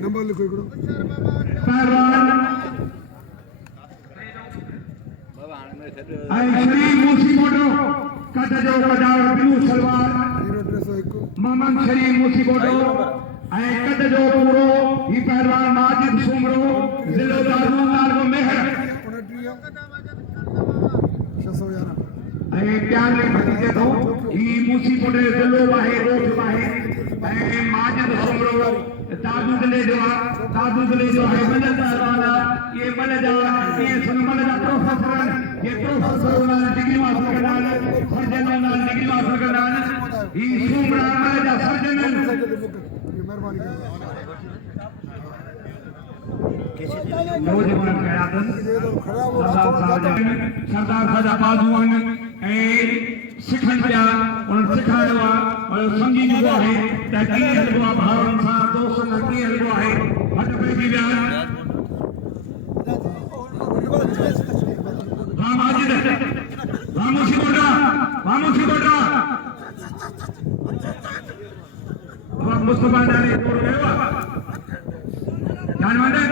number लिखो इकडं श्री मूसी मोटो कद जो पजाव ब्लू सलवार मामन श्री मूसी मोटो कद जो पूरो ही पहलवान माजिद सुमरो जिलो दारू नाल मेहर प्यार में भतीजे तो ही मूसी मोटे जिलो बाहे रोज बाहे माजिद सुमरो दादू दले जो है मदद करवाना ये मदद ये सुनमन का प्रोफेसर ये प्रोफेसर वाला डिग्री हासिल करना सर्जन वाला डिग्री हासिल करना ये सुमरा मदद सर्जन मेहरबानी नौजवान कयादत सरदार साजा बाजूआन सिखण पिया उन सिखायो और संगी जो है तकी हलवा भावन सा दोस्तन की हलवा है हट पे भी विया राम आजिद रामोशी कोटा अब मुस्तफा जाने तोड़ गयो जानवंदे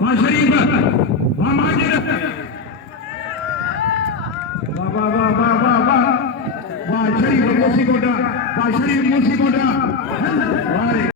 वाह शरीफ वाह माजिद वाह शरीफ मूसी कोटा